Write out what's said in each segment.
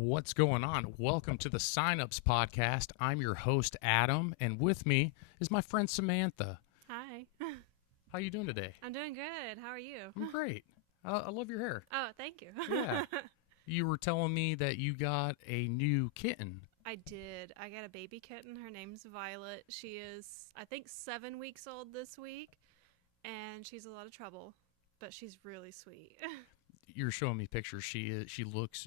What's going on? Welcome to the Signups Podcast. I'm your host, Adam, and with me is my friend Samantha. Hi. How you doing today? I'm doing good. How are you? I'm great. I love your hair. Oh, thank you. Yeah. You were telling me that you got a new kitten. I did. I got a baby kitten. Her name's Violet. She is, I think, 7 weeks old this week, and she's a lot of trouble, but she's really sweet. You're showing me pictures. She looks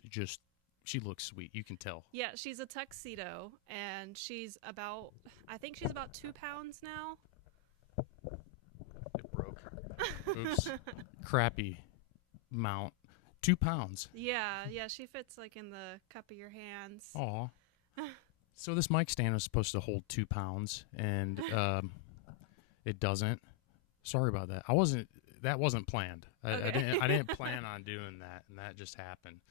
sweet. You can tell. Yeah, she's a tuxedo, and I think she's about 2 pounds now. It broke. Oops. Crappy mount. 2 pounds. Yeah, she fits like in the cup of your hands. Aw. So this mic stand was supposed to hold 2 pounds, and it doesn't. Sorry about that. That wasn't planned. Okay. I didn't plan on doing that, and that just happened.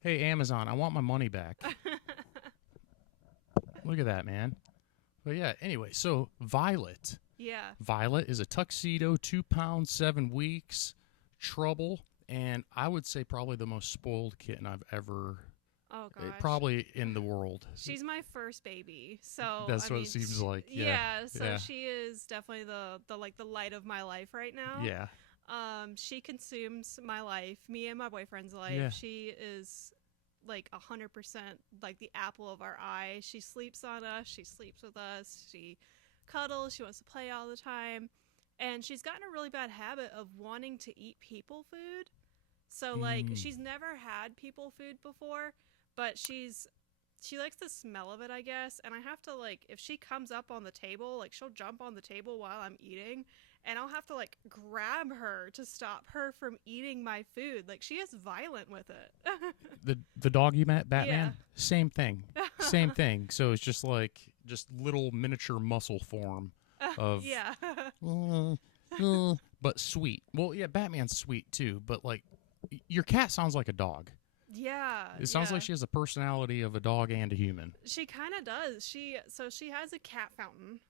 Hey, Amazon, I want my money back. Look at that, man. But yeah, anyway, so Violet. Yeah. Violet is a tuxedo, 2 pounds, 7 weeks, trouble, and I would say probably the most spoiled kitten I've ever, Oh, gosh. probably in the world. She's my first baby, so That's what it seems like. Yeah. So she is definitely the light of my life right now. Yeah. She consumes my life, me and my boyfriend's life. Yeah. She is like 100% like the apple of our eye. She sleeps on us. She sleeps with us. She cuddles. She wants to play all the time, and she's gotten a really bad habit of wanting to eat people food. So like she's never had people food before. But she likes the smell of it, I guess. And I have to, like, if she comes up on the table, like, she'll jump on the table while I'm eating. And I'll have to, like, grab her to stop her from eating my food. Like, she is violent with it. The dog you met, Batman? Yeah. Same thing. Same thing. So it's just like, little miniature muscle form of... Yeah. But sweet. Well, yeah, Batman's sweet, too. But, like, your cat sounds like a dog. Yeah. It sounds like she has the personality of a dog and a human. She kind of does. She has a cat fountain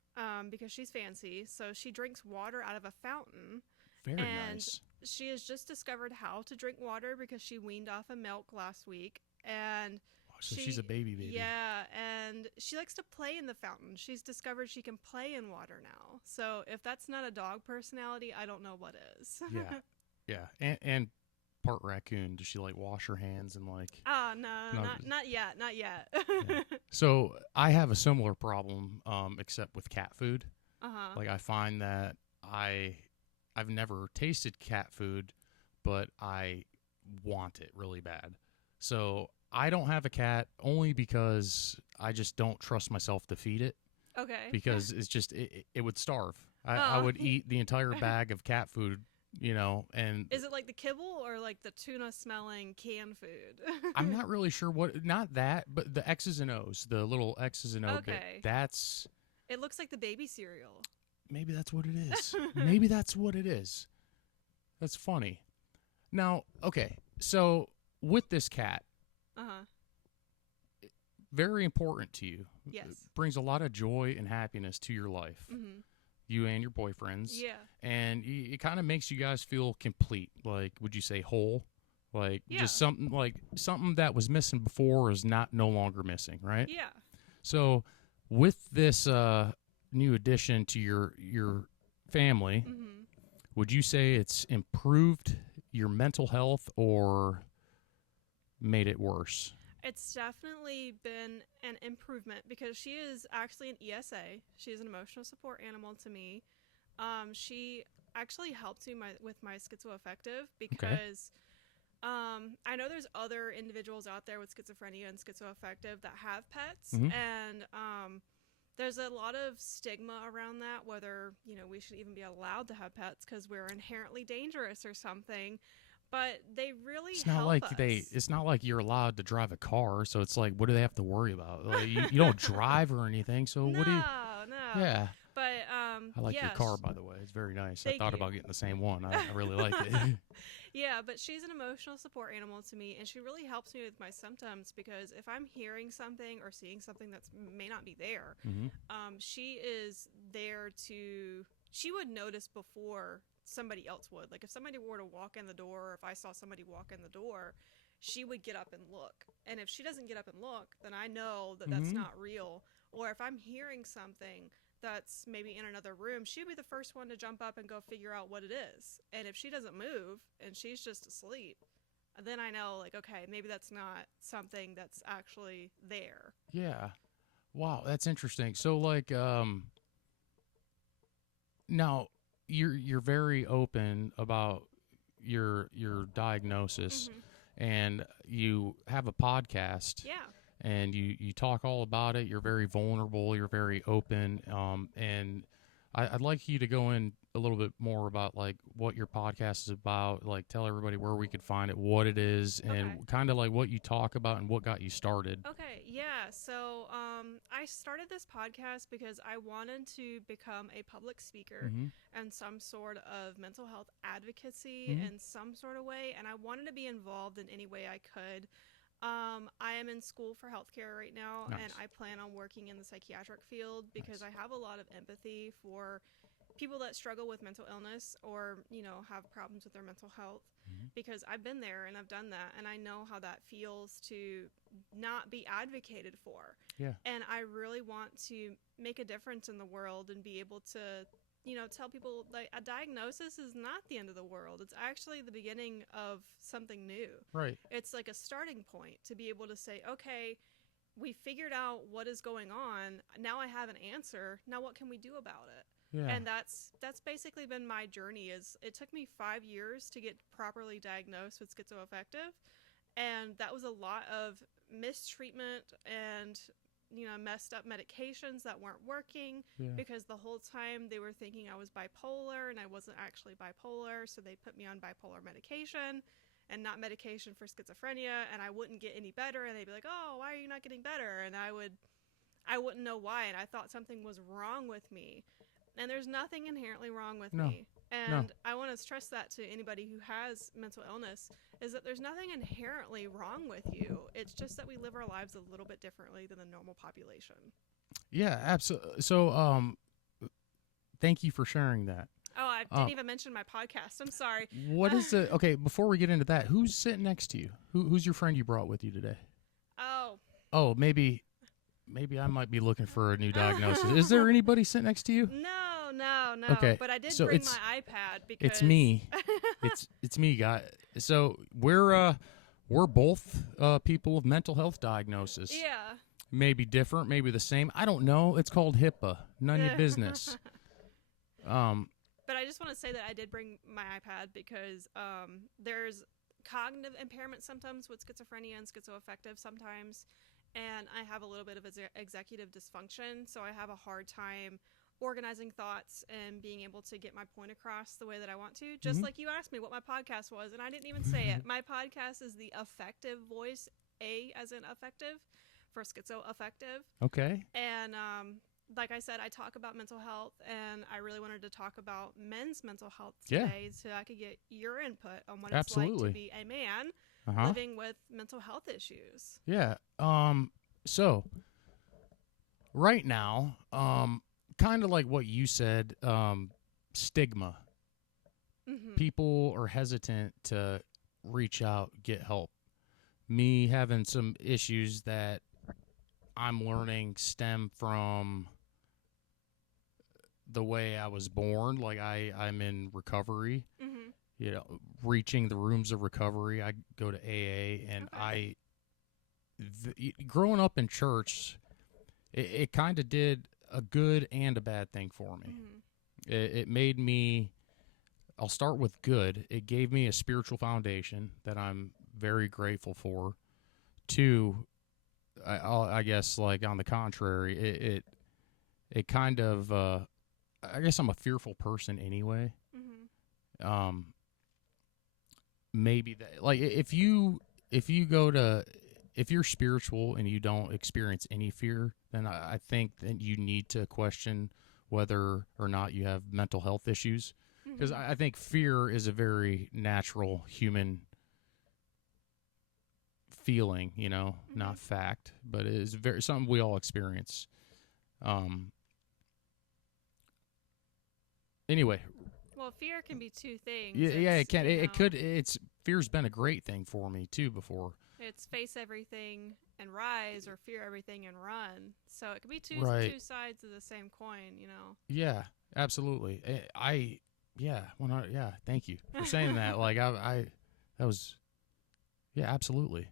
because she's fancy. So she drinks water out of a fountain. Very and nice. She has just discovered how to drink water because she weaned off of milk last week. And So she's a baby. Yeah, and she likes to play in the fountain. She's discovered she can play in water now. So if that's not a dog personality, I don't know what is. Yeah. And part raccoon. Does she like wash her hands and like? No, not yet. Yeah. So I have a similar problem, except with cat food. Like I find that I've never tasted cat food, but I want it really bad. So I don't have a cat only because I just don't trust myself to feed it. Okay. Because it's just it would starve. I would eat the entire bag of cat food. And is it like the kibble or like the tuna smelling canned food? I'm not really sure not that, but the X's and O's, the little X's and O's. Okay. It looks like the baby cereal. Maybe that's what it is. Maybe that's what it is. That's funny. Now, okay, so with this cat, very important to you. Yes. It brings a lot of joy and happiness to your life. Mm-hmm. You and your boyfriends. Yeah. And it kind of makes you guys feel complete. Like, would you say whole? Like, just something that was missing before is no longer missing, right? Yeah. So, with this new addition to your family, would you say it's improved your mental health or made it worse? It's definitely been an improvement because she is actually an ESA. She is an emotional support animal to me. She actually helped me with my schizoaffective because I know there's other individuals out there with schizophrenia and schizoaffective that have pets. And there's a lot of stigma around that, whether we should even be allowed to have pets because we're inherently dangerous or something. But they really help us. It's not like you're allowed to drive a car, so it's like, what do they have to worry about? Like, you don't drive or anything, so what do you? No. Yeah. But I like your car, by the way. It's very nice. Thank I thought you. about getting the same one. I really like it. Yeah, but she's an emotional support animal to me, and she really helps me with my symptoms because if I'm hearing something or seeing something that may not be there, she is there to. She would notice before somebody else would. Like if somebody were to walk in the door, or if I saw somebody walk in the door, she would get up and look. And if she doesn't get up and look, then I know that that's not real. Or if I'm hearing something that's maybe in another room, she'll be the first one to jump up and go figure out what it is. And if she doesn't move and she's just asleep, then I know, like, okay, maybe that's not something that's actually there. Yeah. Wow, that's interesting. So, like, now you're very open about your diagnosis, and you have a podcast. Yeah. And you talk all about it. You're very vulnerable. You're very open. And I'd like you to go in a little bit more about like what your podcast is about. Like tell everybody where we could find it, what it is, and kind of like what you talk about and what got you started. Okay, yeah. So I started this podcast because I wanted to become a public speaker and some sort of mental health advocacy in some sort of way, and I wanted to be involved in any way I could. I am in school for healthcare right now, and I plan on working in the psychiatric field because I have a lot of empathy for people that struggle with mental illness or, you know, have problems with their mental health because I've been there and I've done that, and I know how that feels to not be advocated for. Yeah. And I really want to make a difference in the world and be able to, you know, tell people like a diagnosis is not the end of the world. It's actually the beginning of something new. Right. It's like a starting point to be able to say, okay, we figured out what is going on. Now I have an answer. Now what can we do about it? Yeah. And that's basically been my journey. Is it took me 5 years to get properly diagnosed with schizoaffective. And that was a lot of mistreatment and, you know, messed up medications that weren't working because the whole time they were thinking I was bipolar and I wasn't actually bipolar. So they put me on bipolar medication and not medication for schizophrenia, and I wouldn't get any better. And they'd be like, oh, why are you not getting better? And I wouldn't know why. And I thought something was wrong with me. And there's nothing inherently wrong with me. And I want to stress that to anybody who has mental illness, is that there's nothing inherently wrong with you. It's just that we live our lives a little bit differently than the normal population. Yeah, absolutely. So, thank you for sharing that. Oh, I didn't even mention my podcast. I'm sorry. What is the, okay, before we get into that, who's sitting next to you? Who's your friend you brought with you today? Oh, maybe I might be looking for a new diagnosis. Is there anybody sitting next to you? No. Okay, but I did bring my iPad because it's me. it's me, guy. So we're both people with mental health diagnosis. Yeah. Maybe different, maybe the same. I don't know. It's called HIPAA. None of your business. But I just want to say that I did bring my iPad because there's cognitive impairment sometimes with schizophrenia and schizoaffective sometimes. And I have a little bit of executive dysfunction, so I have a hard time organizing thoughts and being able to get my point across the way that I want to. Just like you asked me what my podcast was, and I didn't even say it. My podcast is the Affective Voice, A as in affective, for schizoaffective. Okay. And like I said, I talk about mental health, and I really wanted to talk about men's mental health today so I could get your input on what it's like to be a man living with mental health issues. Yeah. So right now, kind of like what you said, stigma. People are hesitant to reach out, get help. Me having some issues that I'm learning stem from the way I was born. Like I'm in recovery, you know, reaching the rooms of recovery. I go to AA, and growing up in church, it kind of did a good and a bad thing for me. It made me, I'll start with good. It gave me a spiritual foundation that I'm very grateful for. Two, I guess, like, on the contrary, it kind of, I guess I'm a fearful person anyway. Maybe that, like, if you're spiritual and you don't experience any fear, then I think that you need to question whether or not you have mental health issues. Because I think fear is a very natural human feeling, you know, not fact, but it is very something we all experience. Anyway, well, Well, fear can be two things. Yeah, it can. It could. Fear's been a great thing for me too before. It's face everything and rise, or fear everything and run. So it could be two sides of the same coin, you know. Yeah, absolutely. Thank you for saying that. Like that was, yeah, absolutely.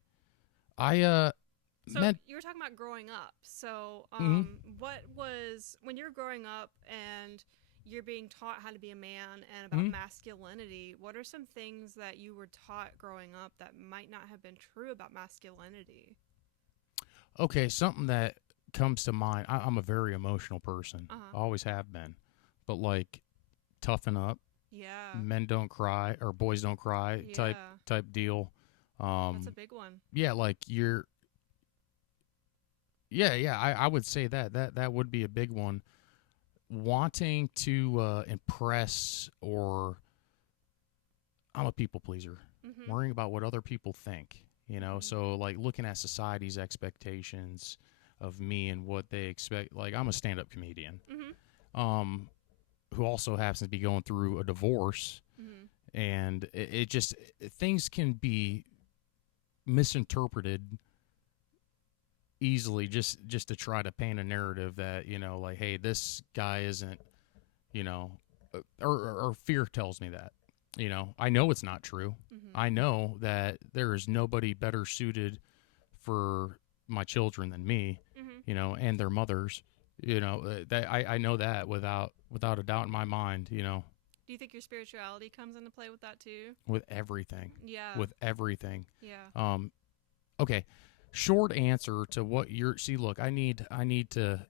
So you were talking about growing up. So what was, when you're growing up and you're being taught how to be a man and about masculinity, what are some things that you were taught growing up that might not have been true about masculinity? Okay, something that comes to mind. I'm a very emotional person. Always have been. But like, toughen up. Yeah. Men don't cry, or boys don't cry type deal. That's a big one. Yeah, like I would say that would be a big one. Wanting to impress, or I'm a people pleaser, worrying about what other people think, you know. So like looking at society's expectations of me and what they expect. Like, I'm a stand-up comedian, who also happens to be going through a divorce, and it just, things can be misinterpreted easily just to try to paint a narrative that, you know, like, hey, this guy isn't, you know, or fear tells me that, you know. I know it's not true. I know that there is nobody better suited for my children than me, you know, and their mothers, you know. That I know that without a doubt in my mind, you know. Do you think your spirituality comes into play with that too? With everything. Yeah. With everything. Yeah. Okay. Short answer to what you're. See, look, I need to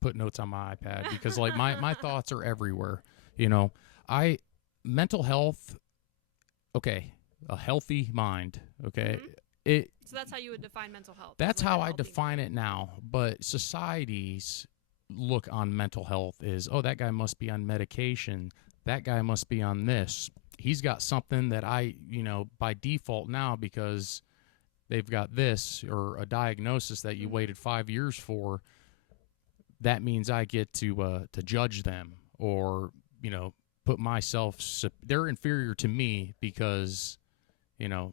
put notes on my iPad because like my thoughts are everywhere. You know, mental health. Okay, a healthy mind. Okay, So that's how you would define mental health. That's how I define it now. But society's look on mental health is, oh, that guy must be on medication. That guy must be on this. He's got something that I, you know, by default now, because they've got this, or a diagnosis that you waited 5 years for, that means I get to judge them, or, you know, put myself, they're inferior to me because, you know,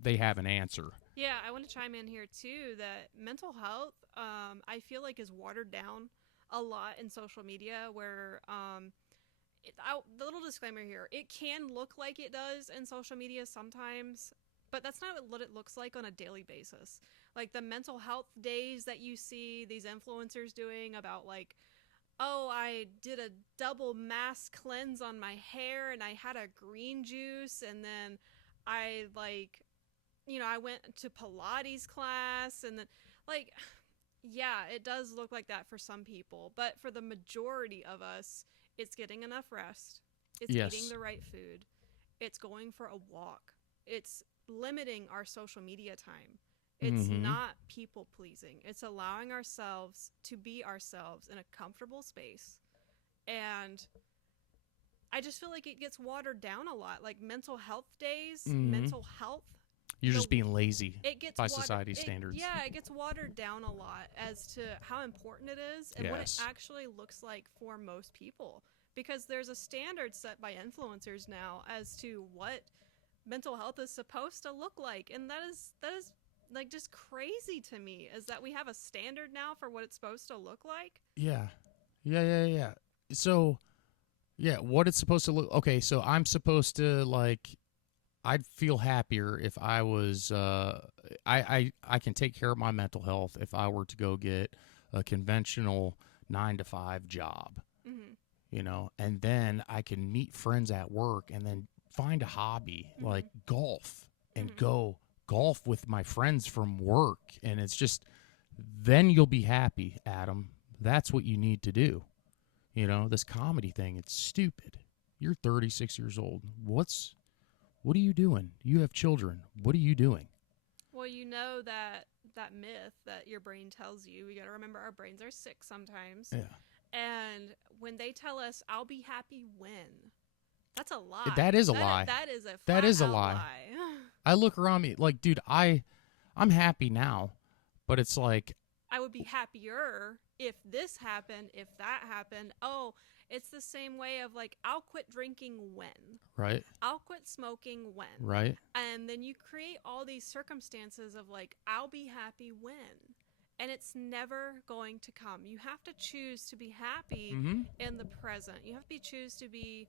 they have an answer. Yeah, I want to chime in here too that mental health, I feel like, is watered down a lot in social media, where the little disclaimer here, it can look like it does in social media sometimes, but that's not what it looks like on a daily basis. Like the mental health days that you see these influencers doing about, like, oh, I did a double mass cleanse on my hair and I had a green juice, and then I, like, you know, I went to Pilates class, and then, like, yeah, it does look like that for some people, but for the majority of us, it's getting enough rest, it's eating the right food, it's going for a walk, it's limiting our social media time. It's not people pleasing. It's allowing ourselves to be ourselves in a comfortable space. And I just feel like it gets watered down a lot. Like mental health days, mental health. You're just being lazy by society's standards. Yeah, it gets watered down a lot as to how important it is and what it actually looks like for most people. Because there's a standard set by influencers now as to what mental health is supposed to look like. And that is like just crazy to me, is that we have a standard now for what it's supposed to look like. Yeah. So, yeah, what it's supposed to look. Okay, so I'm supposed to, like, I'd feel happier if I was, I can take care of my mental health if I were to go get a conventional 9-to-5 job, you know, and then I can meet friends at work and then find a hobby like golf and go golf with my friends from work. And it's just, then you'll be happy, Adam. That's what you need to do. You know, this comedy thing, it's stupid. You're 36 years old. What are you doing? You have children. What are you doing? Well, you know that myth that your brain tells you. We got to remember our brains are sick sometimes. Yeah. And when they tell us, I'll be happy when, that's a lie. That is a lie. That is a lie. I look around me like, dude, I'm happy now, but it's like, I would be happier if this happened, if that happened. Oh, It's the same way of like, I'll quit drinking when. Right. I'll quit smoking when. Right. And then you create all these circumstances of like, I'll be happy when. And it's never going to come. You have to choose to be happy in the present. You have to choose to be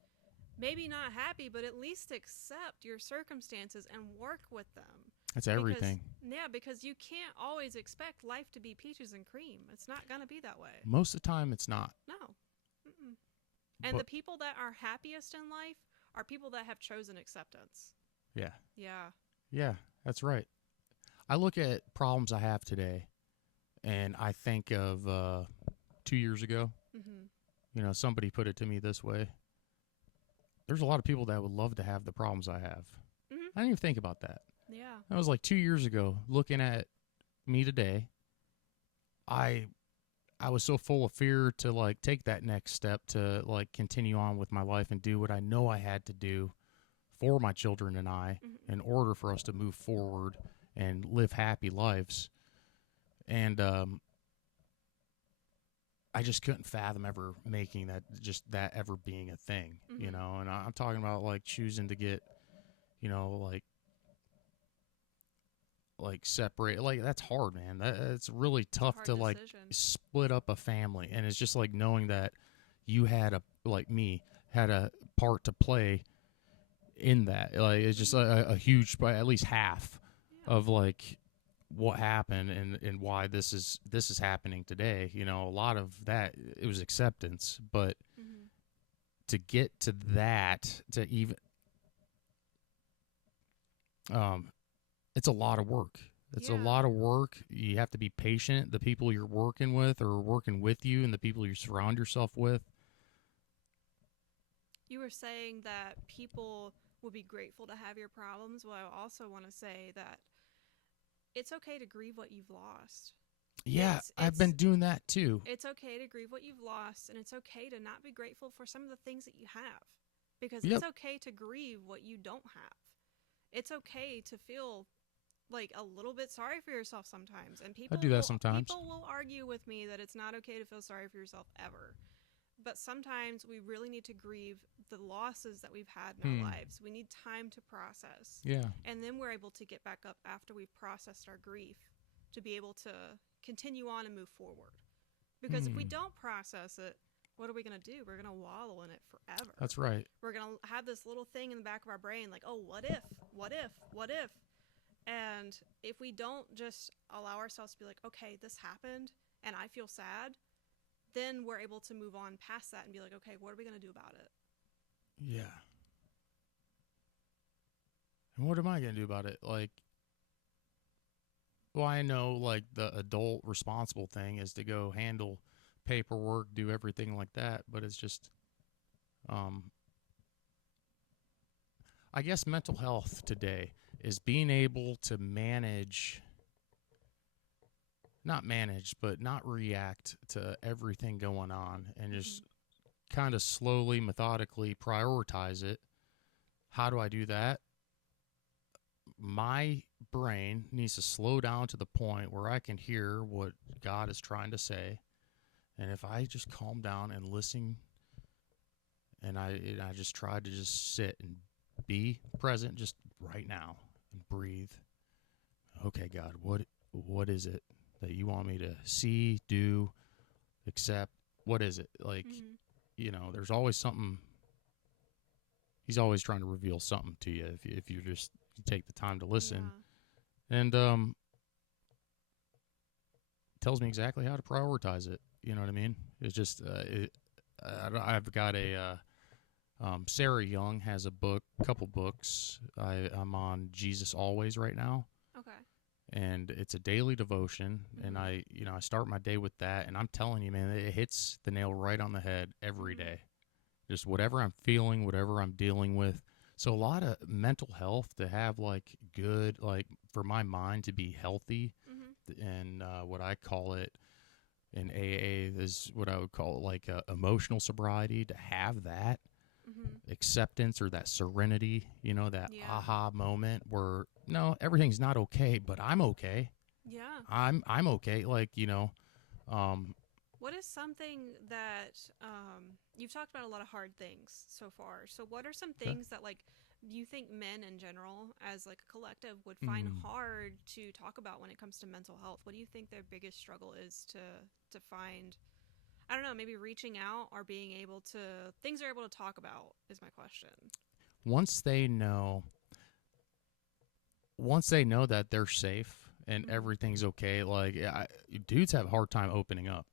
maybe not happy, but at least accept your circumstances and work with them. That's everything. Because you can't always expect life to be peaches and cream. It's not going to be that way. Most of the time, it's not. No. And the people that are happiest in life are people that have chosen acceptance. Yeah. Yeah. Yeah, that's right. I look at problems I have today, and I think of 2 years ago. You know, somebody put it to me this way. There's a lot of people that would love to have the problems I have. I didn't even think about that. Yeah. That was like 2 years ago. Looking at me today, I was so full of fear to like take that next step to like continue on with my life and do what I know I had to do for my children and I in order for us to move forward and live happy lives. And I just couldn't fathom ever making that ever being a thing, you know. And I'm talking about like choosing to get, you know, like separate, like that's hard, man. It's really tough to like split up a family. And it's just like knowing that you had a part to play in that. Like it's just a huge, by at least half of like what happened and why this is happening today. You know, a lot of that, it was acceptance, but to get to that, to even it's a lot of work. It's a lot of work. You have to be patient. The people you're working with are working with you, and the people you surround yourself with. You were saying that people will be grateful to have your problems. Well, I also want to say that it's okay to grieve what you've lost. Yeah, I've been doing that too. It's okay to grieve what you've lost, and it's okay to not be grateful for some of the things that you have. Because it's okay to grieve what you don't have. It's okay to feel like a little bit sorry for yourself sometimes. And people I do that sometimes. People will argue with me that it's not okay to feel sorry for yourself ever. But sometimes we really need to grieve the losses that we've had in our lives. We need time to process. Yeah. And then we're able to get back up after we've processed our grief to be able to continue on and move forward. Because if we don't process it, what are we going to do? We're going to wallow in it forever. That's right. We're going to have this little thing in the back of our brain like, oh, what if? What if? What if? And if we don't just allow ourselves to be like, okay, this happened and I feel sad, then we're able to move on past that and be like, okay, what are we going to do about it? Yeah. And what am I going to do about it? Like, well, I know like the adult responsible thing is to go handle paperwork, do everything like that, but it's just, I guess mental health today is being able to not react to everything going on and just kind of slowly, methodically prioritize it. How do I do that? My brain needs to slow down to the point where I can hear what God is trying to say. And if I just calm down and listen, and I just try to just sit and be present just right now and breathe. Okay, God, what is it that you want me to see, do, accept? What is it? Like, you know, there's always something. He's always trying to reveal something to you if you just take the time to listen. Yeah. And tells me exactly how to prioritize it. You know what I mean? It's just, I've got a, Sarah Young has a couple books. I'm on Jesus Always right now. Okay. And it's a daily devotion. And I start my day with that. And I'm telling you, man, it hits the nail right on the head every day. Just whatever I'm feeling, whatever I'm dealing with. So a lot of mental health to have like good, like for my mind to be healthy and what I call it in AA is what I would call it like emotional sobriety, to have that acceptance or that serenity, you know, that aha moment where no, everything's not okay, but I'm okay. Yeah. I'm okay. Like, you know, What is something that you've talked about a lot of hard things so far? So what are some things that like you think men in general, as like a collective, would find hard to talk about when it comes to mental health? What do you think their biggest struggle is to find? I don't know, maybe reaching out or being able to things they're able to talk about is my question. Once they know that they're safe and everything's okay, like dudes have a hard time opening up.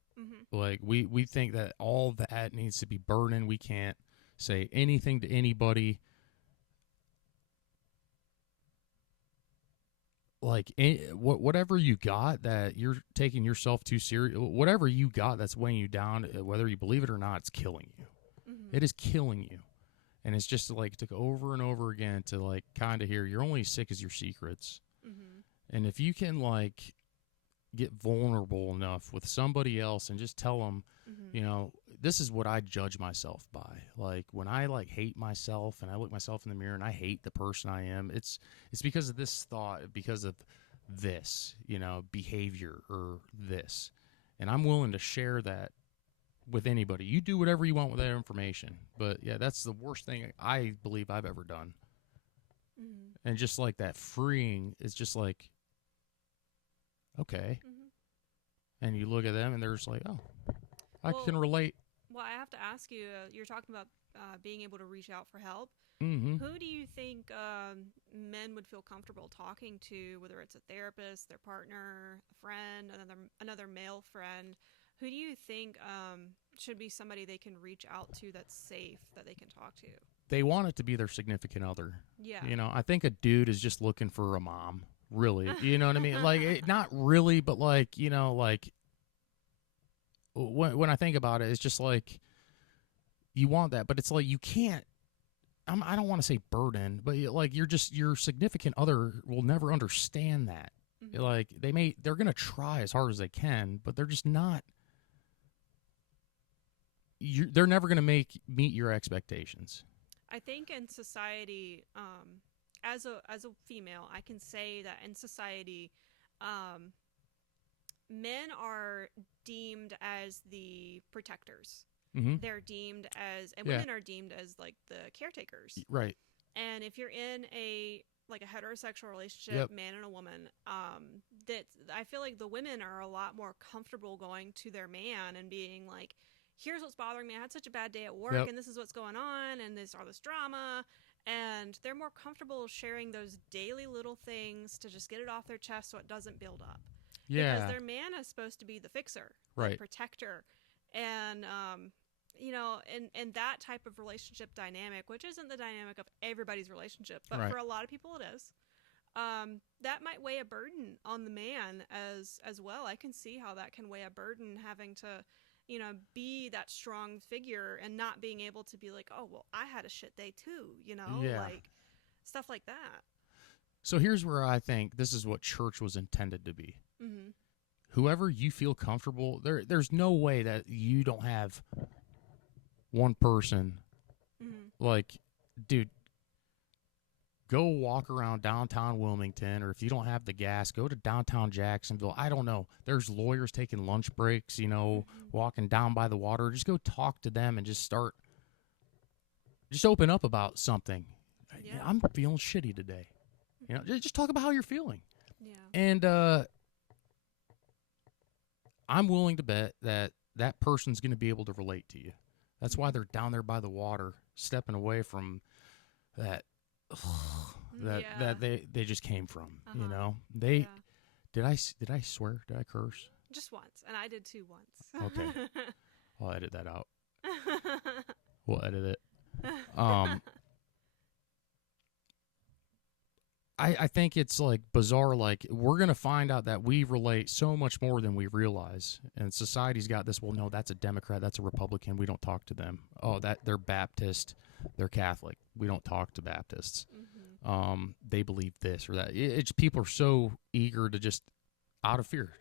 Like we think that all that needs to be burdened. We can't say anything to anybody. Like whatever you got that you're taking yourself too serious, whatever you got that's weighing you down, whether you believe it or not, it's killing you. It is killing you. And it's just like to go over and over again to like kind of hear you're only as sick as your secrets. And if you can like get vulnerable enough with somebody else and just tell them, you know, this is what I judge myself by. Like when I like hate myself and I look myself in the mirror and I hate the person I am, it's because of this thought, because of this, you know, behavior or this. And I'm willing to share that with anybody. You do whatever you want with that information. But yeah, that's the worst thing I believe I've ever done. And just like that freeing is just like, okay. And you look at them and they're just like, oh, I can relate. Well, I have to ask you, you're talking about being able to reach out for help. Who do you think men would feel comfortable talking to, whether it's a therapist, their partner, a friend, another male friend? Who do you think should be somebody they can reach out to that's safe, that they can talk to? They want it to be their significant other. Yeah. You know, I think a dude is just looking for a mom, really. You know what I mean? Like, not really, but like, you know, like, when I think about it, it's just like, you want that, but it's like, you can't, I don't want to say burden, but like, your significant other will never understand that. Like, they're going to try as hard as they can, but they're just not, they're never going to meet your expectations. I think in society, as a female, I can say that in society, men are deemed as the protectors. They're deemed as, and women are deemed as like the caretakers. Right. And if you're in a heterosexual relationship, man and a woman, that I feel like the women are a lot more comfortable going to their man and being like, here's what's bothering me. I had such a bad day at work and this is what's going on and this drama. And they're more comfortable sharing those daily little things to just get it off their chest so it doesn't build up. Yeah. Because their man is supposed to be the fixer, the protector. And, you know, and that type of relationship dynamic, which isn't the dynamic of everybody's relationship, but for a lot of people it is, that might weigh a burden on the man as well. I can see how that can weigh a burden, having to, you know, be that strong figure and not being able to be like, oh, well, I had a shit day too, you know, like stuff like that. So here's where I think this is what church was intended to be. Whoever you feel comfortable, there's no way that you don't have one person like, dude, go walk around downtown Wilmington, or if you don't have the gas, go to downtown Jacksonville. I don't know. There's lawyers taking lunch breaks, you know, walking down by the water. Just go talk to them and just open up about something. Yeah. I'm feeling shitty today. You know, just talk about how you're feeling. Yeah. And I'm willing to bet that person's going to be able to relate to you. That's why they're down there by the water, stepping away from that that they just came from. You know, did I swear? Did I curse? Just once, and I did too once. Okay, I'll edit that out. We'll edit it. I think it's like bizarre. Like, we're going to find out that we relate so much more than we realize. And society's got this, well, no, that's a Democrat, that's a Republican, we don't talk to them. Oh, they're Baptist, they're Catholic, we don't talk to Baptists. They believe this or that. It's people are so eager to just out of fear.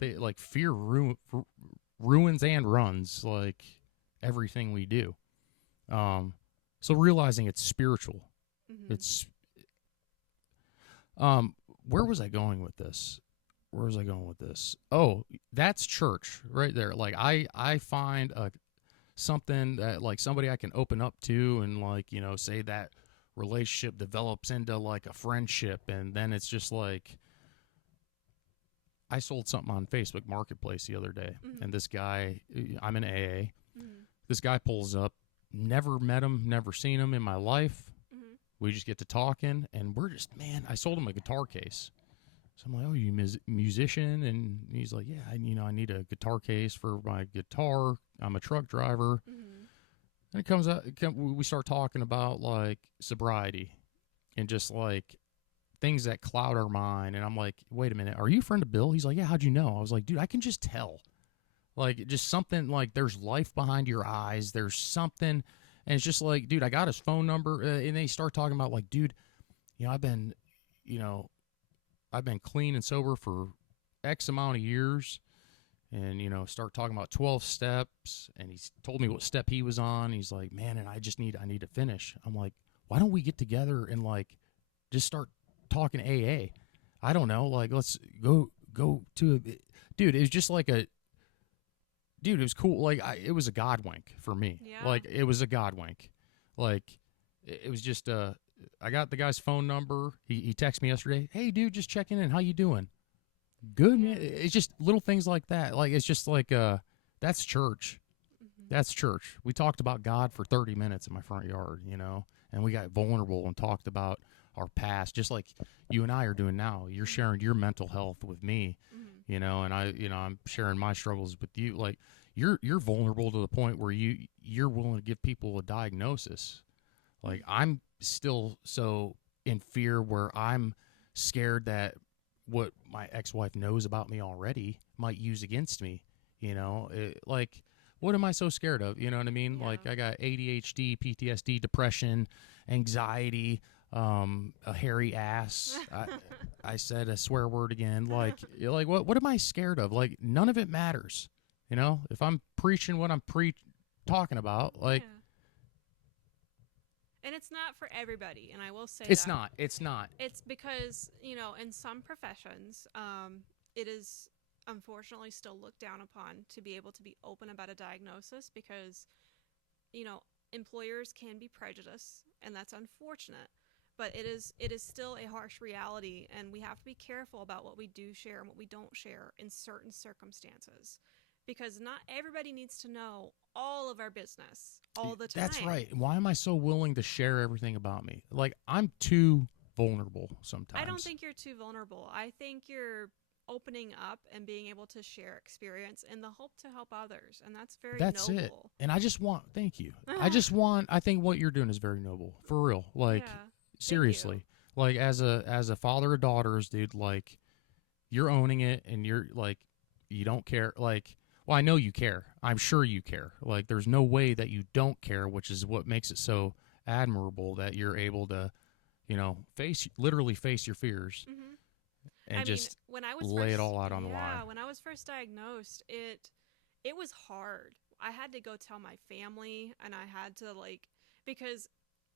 Like, fear ruins and runs like everything we do. So realizing it's spiritual. It's where was I going with this? where was I going with this? Oh, that's church right there. Like I find something that like somebody I can open up to and like, you know, say that relationship develops into like a friendship, and then it's just like I sold something on Facebook Marketplace the other day, and this guy, I'm in AA. This guy pulls up, never met him, never seen him in my life. We just get to talking, and we're just, man, I sold him a guitar case. So I'm like, oh, you musician? And he's like, yeah, I need a guitar case for my guitar. I'm a truck driver. And it comes out, we start talking about like sobriety and just like things that cloud our mind. And I'm like, wait a minute, are you a friend of Bill? He's like, yeah, how'd you know? I was like, dude, I can just tell. Like, just something like there's life behind your eyes. There's something. And it's just like, dude, I got his phone number. And they start talking about like, dude, I've been clean and sober for X amount of years. And, start talking about 12 steps. And he's told me what step he was on. He's like, man, and I need to finish. I'm like, why don't we get together and like just start talking AA? I don't know. Like, let's go to dude. It was just like it was cool. Like it was a God wink for me. Yeah. Like it was a God wink. Like it was just, I got the guy's phone number. He texted me yesterday. Hey dude, just checking in. How you doing? Good, man. It's just little things like that. Like, it's just like, that's church. That's church. We talked about God for 30 minutes in my front yard, and we got vulnerable and talked about our past, just like you and I are doing now. You're sharing your mental health with me, and I'm sharing my struggles with you. Like, you're vulnerable to the point where you're willing to give people a diagnosis. Like, I'm still so in fear where I'm scared that what my ex-wife knows about me already might use against me, like, what am I so scared of? You know what I mean? Yeah. Like, I got ADHD, PTSD, depression, anxiety, a hairy ass. I said a swear word again. Like what am I scared of? Like, none of it matters. If I'm preaching what I'm talking about, like. Yeah. And it's not for everybody, and I will say it's not. It's not. It's because, in some professions, it is unfortunately still looked down upon to be able to be open about a diagnosis because, employers can be prejudiced, and that's unfortunate. But it is still a harsh reality, and we have to be careful about what we do share and what we don't share in certain circumstances. Because not everybody needs to know all of our business all the time. That's right. Why am I so willing to share everything about me? Like, I'm too vulnerable sometimes. I don't think you're too vulnerable. I think you're opening up and being able to share experience in the hope to help others. And that's very noble. That's it. And thank you. I think what you're doing is very noble. For real. Like, seriously. Like, as a father of daughters, dude, like, you're owning it and you're, like, you don't care. Like, well, I know you care. I'm sure you care. Like, there's no way that you don't care, which is what makes it so admirable that you're able to, literally face your fears and lay it all out on the line. Yeah, when I was first diagnosed, it was hard. I had to go tell my family, and I had to, because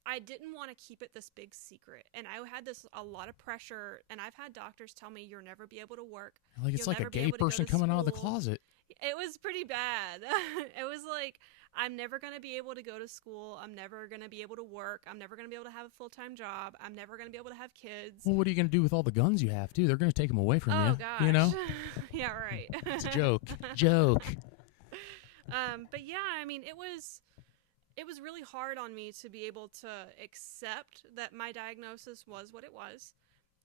I didn't want to keep it this big secret. And I had a lot of pressure, and I've had doctors tell me you'll never be able to work. Like, it's like a gay person coming out of the closet. It was pretty bad. It was like, I'm never going to be able to go to school. I'm never going to be able to work. I'm never going to be able to have a full-time job. I'm never going to be able to have kids. Well, what are you going to do with all the guns you have, too? They're going to take them away from you. Oh, gosh. Yeah, right. It's a joke. But yeah, I mean, it was really hard on me to be able to accept that my diagnosis was what it was.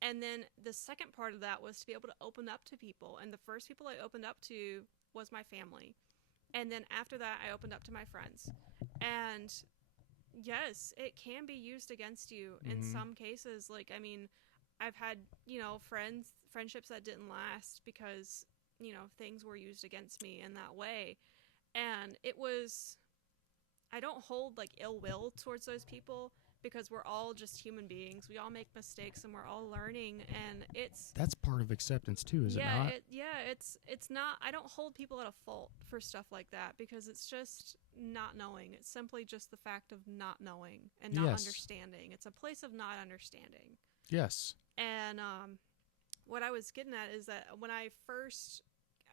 And then the second part of that was to be able to open up to people. And the first people I opened up to was my family. And then after that, I opened up to my friends. And yes, it can be used against you in some cases. Like, I mean, I've had, friendships that didn't last because, things were used against me in that way. And I don't hold ill will towards those people because we're all just human beings. We all make mistakes and we're all learning, and that's part of acceptance too, is it not? It's not. I don't hold people at a fault for stuff like that because it's just not knowing. It's simply just the fact of not knowing and not understanding. It's a place of not understanding. Yes. And what I was getting at is that when I first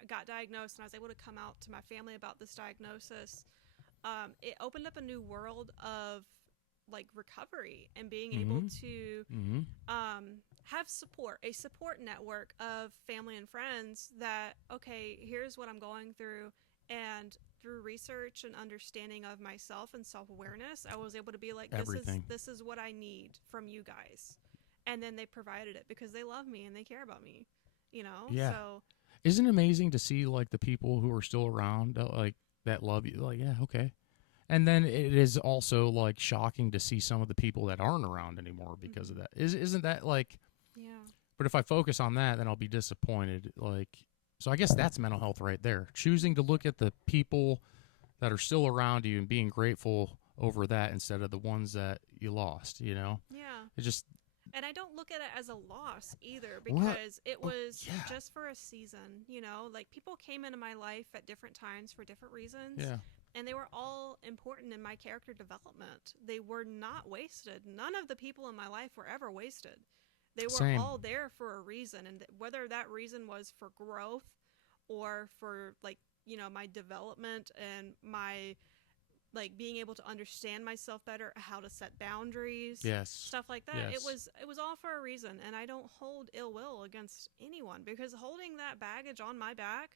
got diagnosed and I was able to come out to my family about this diagnosis, it opened up a new world of like recovery and being able to have a support network of family and friends that, okay, here's what I'm going through. And through research and understanding of myself and self-awareness, I was able to be like, this is what I need from you guys. And then they provided it because they love me and they care about me, you know? Yeah. So isn't it amazing to see like the people who are still around that love you? Like, yeah, okay. And then it is also like shocking to see some of the people that aren't around anymore because of that. Isn't that like? Yeah. But if I focus on that, then I'll be disappointed. Like, so I guess that's mental health right there. Choosing to look at the people that are still around you and being grateful over that instead of the ones that you lost. You know? Yeah. It just. And I don't look at it as a loss either because it was just for a season. You know, like people came into my life at different times for different reasons. Yeah. And they were all important in my character development. They were not wasted. None of the people in my life were ever wasted. They were all there for a reason. And whether that reason was for growth or for, like, you know, my development and my, like, being able to understand myself better, how to set boundaries, stuff like that. Yes. It was all for a reason. And I don't hold ill will against anyone because holding that baggage on my back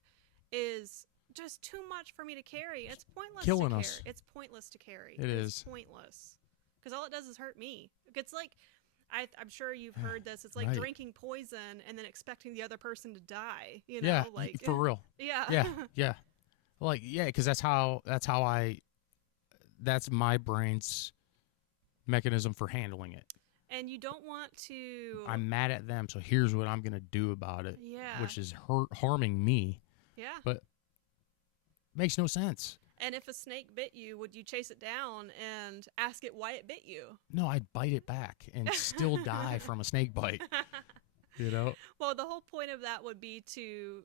is just too much for me to carry. It's pointless to carry. It's pointless to carry. It's pointless. Because all it does is hurt me. It's like, I'm sure you've heard this. It's like drinking poison and then expecting the other person to die. You know, yeah, like for real. Yeah. Yeah. Like, yeah, because that's my brain's mechanism for handling it. And you don't want to. I'm mad at them, so here's what I'm gonna do about it. Yeah. Which is harming me. Yeah. But makes no sense. And if a snake bit you, would you chase it down and ask it why it bit you? No, I'd bite it back and still die from a snake bite. You know? Well, the whole point of that would be to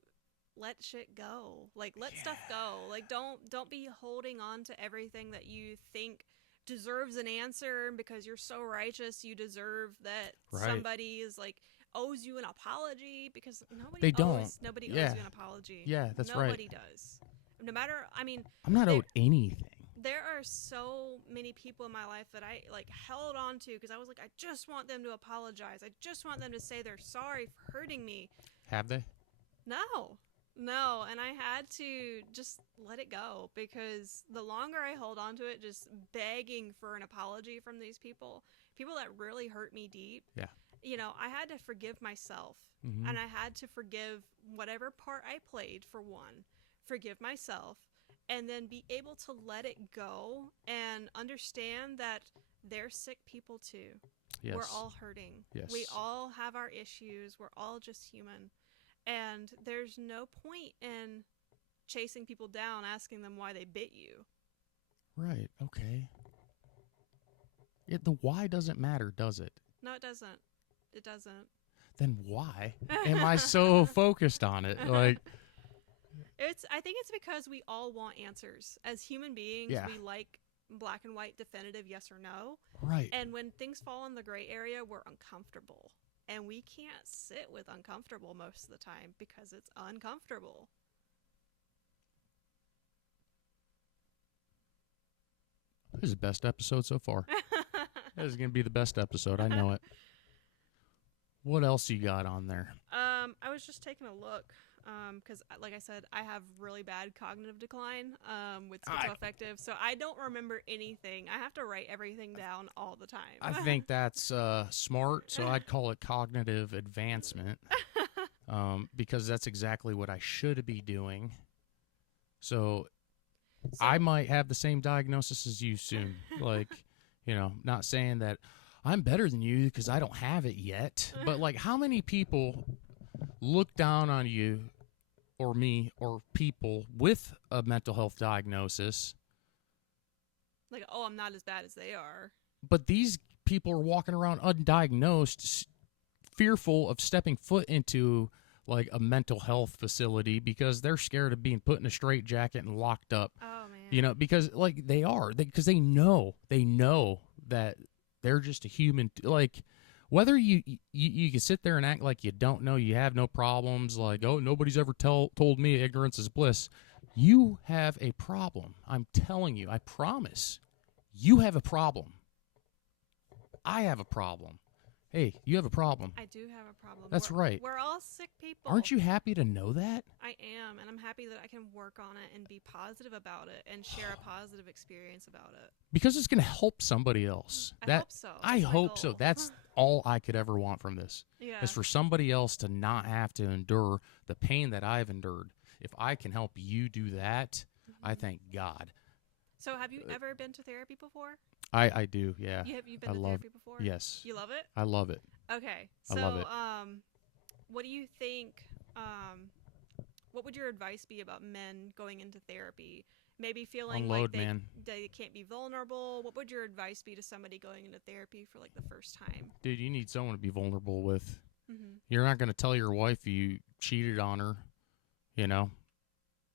let shit go. Like, let stuff go. Like, don't be holding on to everything that you think deserves an answer because you're so righteous. You deserve that somebody is like owes you an apology because nobody owes you an apology. Yeah, that's right. Nobody does. No matter, I mean, I'm not owed anything. There are so many people in my life that I like held on to because I was like, I just want them to apologize. I just want them to say they're sorry for hurting me. Have they? No. And I had to just let it go because the longer I hold on to it, just begging for an apology from these people that really hurt me deep. Yeah. You know, I had to forgive myself and I had to forgive whatever part I played for one. Forgive myself, and then be able to let it go and understand that they're sick people too. Yes. We're all hurting. Yes. We all have our issues. We're all just human. And there's no point in chasing people down, asking them why they bit you. Right. Okay. The why doesn't matter, does it? No, it doesn't. It doesn't. Then why am I so focused on it? Like... I think it's because we all want answers. As human beings, we like black and white definitive yes or no. Right. And when things fall in the gray area, we're uncomfortable. And we can't sit with uncomfortable most of the time because it's uncomfortable. This is the best episode so far. This is going to be the best episode. I know it. What else you got on there? I was just taking a look. Because, like I said, I have really bad cognitive decline with schizoaffective, so I don't remember anything. I have to write everything down all the time. I think that's smart, so I'd call it cognitive advancement because that's exactly what I should be doing. So I might have the same diagnosis as you soon. Like, you know, not saying that I'm better than you because I don't have it yet, but, like, how many people look down on you or me or people with a mental health diagnosis? Like, oh, I'm not as bad as they are. But these people are walking around undiagnosed, fearful of stepping foot into, like, a mental health facility because they're scared of being put in a straitjacket and locked up. Oh, man. You know, because, like, they are. Because they know that they're just a human. Like, whether you can sit there and act like you don't know, you have no problems, like, oh, nobody's ever told me ignorance is bliss. You have a problem. I'm telling you, I promise. You have a problem. I have a problem. Hey, you have a problem. I do have a problem. That's right. We're all sick people. Aren't you happy to know that? I am, and I'm happy that I can work on it and be positive about it and share a positive experience about it. Because it's going to help somebody else. I hope so. I hope so. That's all I could ever want from this. Yeah. Is for somebody else to not have to endure the pain that I've endured. If I can help you do that, I thank God. So have you ever been to therapy before? I do, yeah. Have you been to therapy before? Yes. You love it? I love it. Okay. So, I love it. What do you think, what would your advice be about men going into therapy? Maybe feeling Unload, like man. they can't be vulnerable. What would your advice be to somebody going into therapy for like the first time? Dude, you need someone to be vulnerable with. Mm-hmm. You're not going to tell your wife you cheated on her, you know?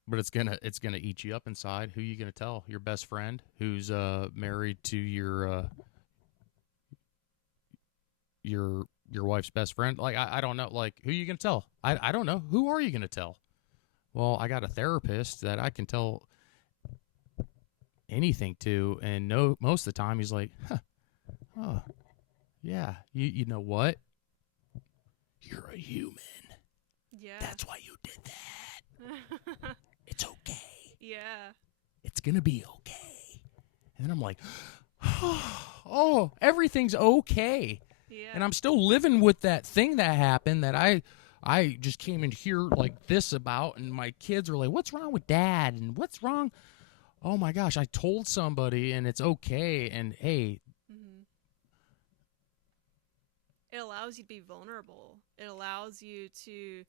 But it's gonna eat you up inside. Who are you gonna tell? Your best friend who's married to your wife's best friend? Like I don't know. Like who are you gonna tell? I don't know. Who are you gonna tell? Well, I got a therapist that I can tell anything to, and most of the time he's like, oh, yeah. You know what? You're a human. Yeah. That's why you did that. It's okay. Yeah. It's going to be okay. And then I'm like, oh, everything's okay. Yeah. And I'm still living with that thing that happened that I just came in here like this about, and my kids are like, what's wrong with Dad? And what's wrong? Oh, my gosh, I told somebody, and it's okay. And, hey. Mm-hmm. It allows you to be vulnerable. It allows you to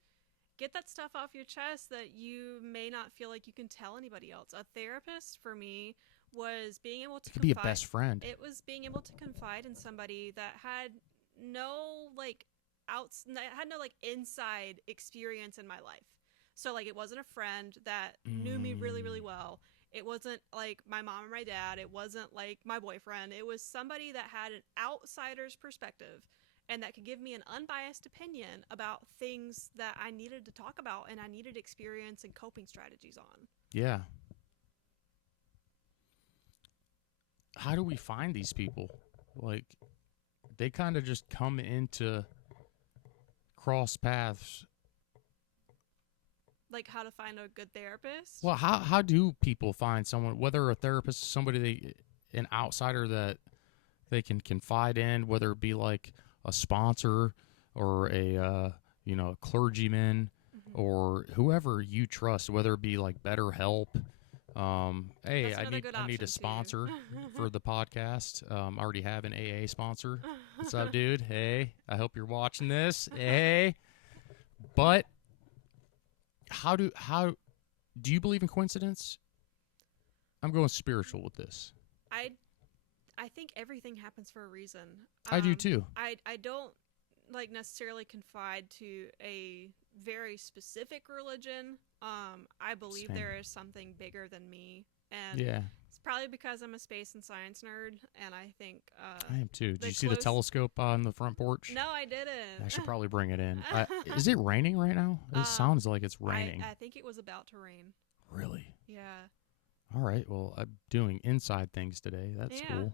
get that stuff off your chest that you may not feel like you can tell anybody else. A therapist for me was being able to be a best friend. It was being able to confide in somebody that had no inside experience in my life. So like it wasn't a friend that knew me really, really well. It wasn't like my mom or my dad. It wasn't like my boyfriend. It was somebody that had an outsider's perspective and that could give me an unbiased opinion about things that I needed to talk about and I needed experience and coping strategies on. Yeah. How do we find these people? Like, they kind of just come into cross paths. Like how to find a good therapist? Well, how do people find someone, whether a therapist is somebody, an outsider that they can confide in, whether it be like a sponsor or a clergyman or whoever you trust, whether it be like BetterHelp. Hey, I need a sponsor for the podcast. I already have an AA sponsor. What's up, dude? Hey, I hope you're watching this. Hey, but how do you believe in coincidence? I'm going spiritual with this. I think everything happens for a reason. I do too. I don't like necessarily confide to a very specific religion. I believe there is something bigger than me, and it's probably because I'm a space and science nerd, and I think I am too. Did you see the telescope on the front porch? No, I didn't. I should probably bring it in. Is it raining right now? It sounds like it's raining. I think it was about to rain. Really? Yeah. All right. Well, I'm doing inside things today. That's cool.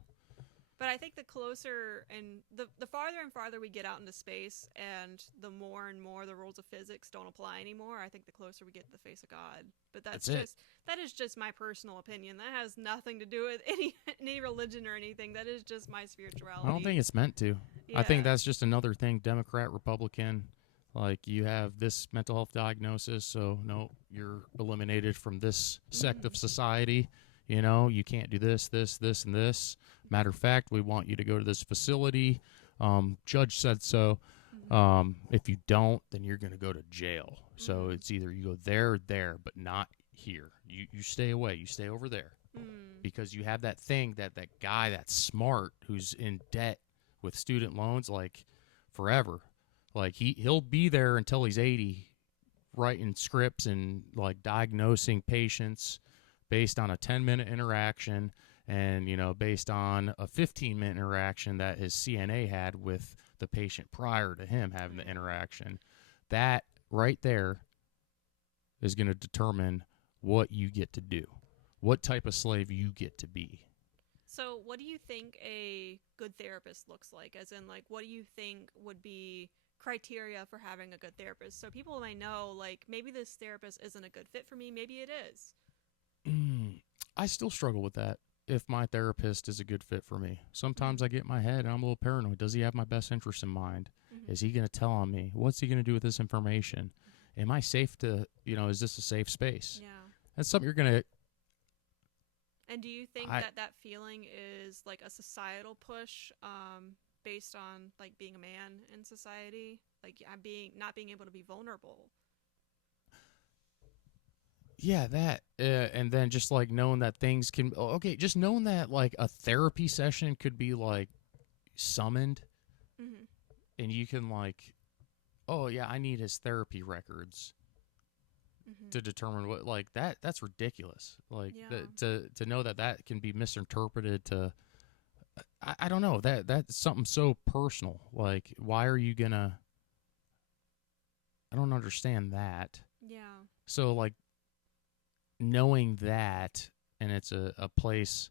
But I think the closer and the farther and farther we get out into space, and the more and more the rules of physics don't apply anymore, I think the closer we get to the face of God. But that is just my personal opinion. That has nothing to do with any religion or anything. That is just my spirituality. I don't think it's meant to. Yeah. I think that's just another thing, Democrat, Republican. Like, you have this mental health diagnosis, so no, you're eliminated from this sect of society. You know, you can't do this, and this. Matter of fact, we want you to go to this facility. Judge said so. If you don't, then you're going to go to jail. So it's either you go there or there, but not here. You stay away. You stay over there. Because you have that thing, that guy that's smart who's in debt with student loans, like, forever. Like, he'll be there until he's 80, writing scripts and, like, diagnosing patients based on a 10-minute interaction and, based on a 15-minute interaction that his CNA had with the patient prior to him having the interaction. That right there is going to determine what you get to do, what type of slave you get to be. So what do you think a good therapist looks like? As in, like, what do you think would be criteria for having a good therapist? So people may know, like, maybe this therapist isn't a good fit for me. Maybe it is. I still struggle with that. If my therapist is a good fit for me, sometimes I get in my head and I'm a little paranoid. Does he have my best interest in mind? Is he going to tell on me? What's he going to do with this information? Am I safe to, is this a safe space? Yeah. That's something you're going to. And do you think that feeling is like a societal push, based on like being a man in society, like not being able to be vulnerable? Yeah, that, and then just like knowing that things can, just knowing that like a therapy session could be like summoned, and you can like, oh yeah, I need his therapy records to determine what, like that's ridiculous. Like to know that can be misinterpreted to, I don't know, that's something so personal. Like, why are you gonna? I don't understand that. Yeah. So like, knowing that, and it's a place,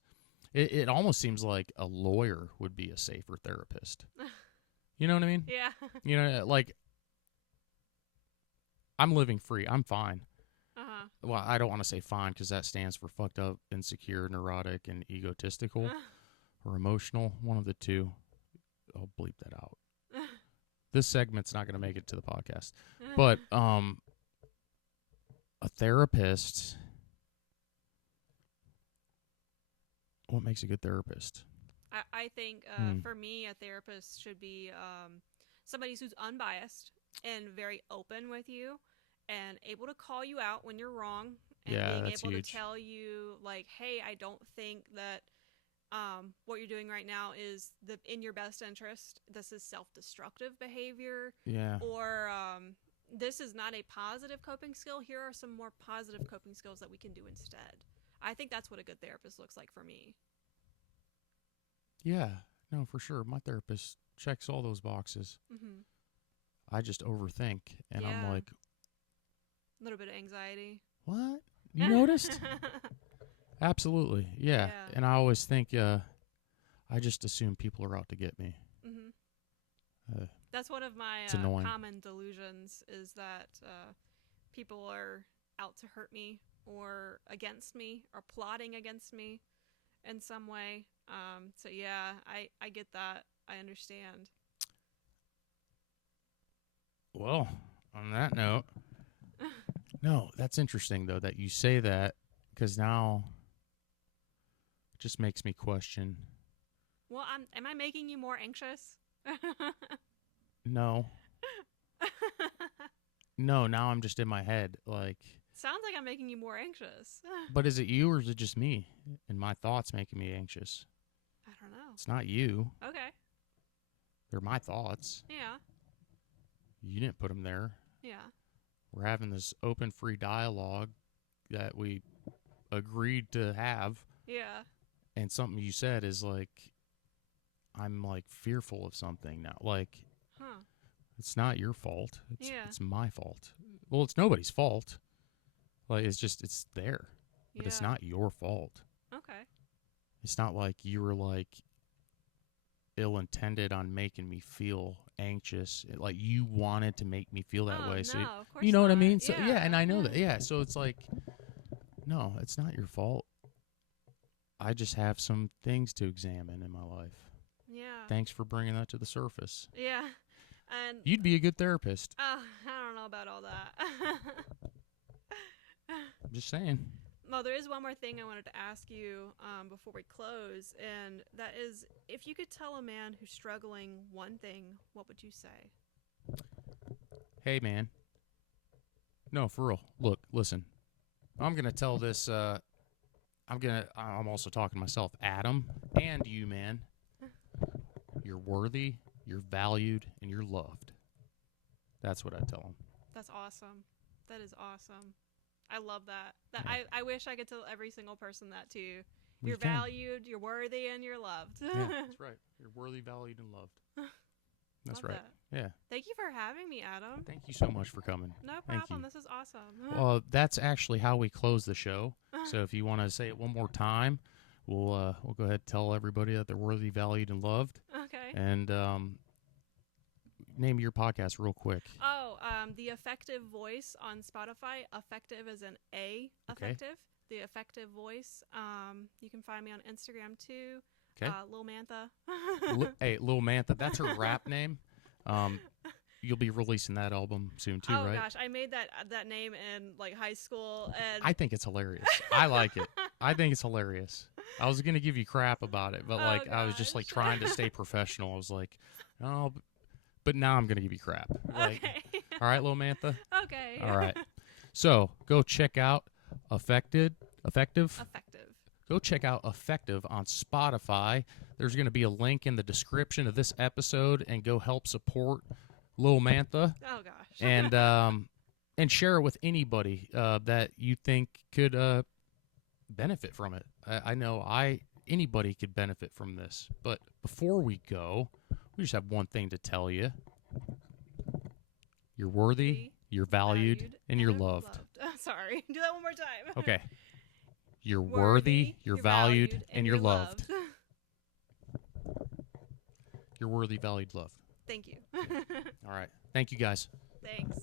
it almost seems like a lawyer would be a safer therapist. You know what I mean? Yeah. Like, I'm living free. I'm fine. Well, I don't want to say fine because that stands for fucked up, insecure, neurotic, and egotistical, or emotional. One of the two. I'll bleep that out. This segment's not going to make it to the podcast. But a therapist. What makes a good therapist? I think for me, a therapist should be somebody who's unbiased and very open with you and able to call you out when you're wrong, and being able to tell you, like, hey, I don't think that what you're doing right now is in your best interest. This is self-destructive behavior. Yeah. Or this is not a positive coping skill. Here are some more positive coping skills that we can do instead. I think that's what a good therapist looks like for me. Yeah, no, for sure. My therapist checks all those boxes. I just overthink, and I'm like, a little bit of anxiety. What? You noticed? Absolutely, yeah. And I always think, I just assume people are out to get me. That's one of my common delusions, is that people are out to hurt me or against me or plotting against me in some way. So yeah, I get that. I understand. Well, on that note, no, that's interesting though that you say that, because now it just makes me question. Well, am I making you more anxious? No. No, now I'm just in my head, like. Sounds like I'm making you more anxious. But is it you, or is it just me and my thoughts making me anxious? I don't know. It's not you. Okay. They're my thoughts. Yeah. You didn't put them there. Yeah. We're having this open, free dialogue that we agreed to have. Yeah. And something you said is like, I'm like fearful of something now. Like, it's not your fault. It's my fault. Well, it's nobody's fault. Like, it's there, but it's not your fault. Okay. It's not like you were like ill-intended on making me feel anxious. Like, you wanted to make me feel that way. No, So of course you know not. what I mean? So Yeah, and I know that. Yeah. So it's like, no, it's not your fault. I just have some things to examine in my life. Yeah. Thanks for bringing that to the surface. Yeah. And you'd be a good therapist. I don't know about all that. I'm just saying. Well, there is one more thing I wanted to ask you before we close, and that is, if you could tell a man who's struggling one thing, what would you say? Hey, man. No, for real. Look, listen. I'm going to tell this. I'm also talking to myself, Adam, and you, man. You're worthy, you're valued, and you're loved. That's what I tell him. That's awesome. That is awesome. I love that. I wish I could tell every single person that too. You're valued, you're worthy, and you're loved. Yeah, that's right. You're worthy, valued, and loved. That's Love right. That. Yeah. Thank you for having me, Adam. Thank you so much for coming. No Thank problem. you. This is awesome. Well, that's actually how we close the show. So if you want to say it one more time, we'll go ahead and tell everybody that they're worthy, valued, and loved. Okay. And name your podcast real quick. Oh, the Affective Voice on Spotify. Affective is an A. Affective. The Affective Voice. You can find me on Instagram too. Okay. Lil Mantha. Hey, Lil Mantha, that's her rap name. You'll be releasing that album soon too, right? Oh gosh, I made that name in like high school, and I think it's hilarious. I like it. I think it's hilarious. I was gonna give you crap about it, but like I was just like trying to stay professional. I was like, oh, but now I'm gonna give you crap. Like, okay. all right, Lil Mantha. Okay. All right. So go check out Affective. Affective. Go check out Affective on Spotify. There's going to be a link in the description of this episode, and go help support Lil Mantha. Oh gosh. And share it with anybody that you think could benefit from it. I know anybody could benefit from this. But before we go, we just have one thing to tell you. You're worthy, you're valued, and you're loved. Sorry. Do that one more time. Okay. You're worthy, you're valued, and you're loved. You're worthy, valued, loved. Thank you. All right. Thank you, guys. Thanks.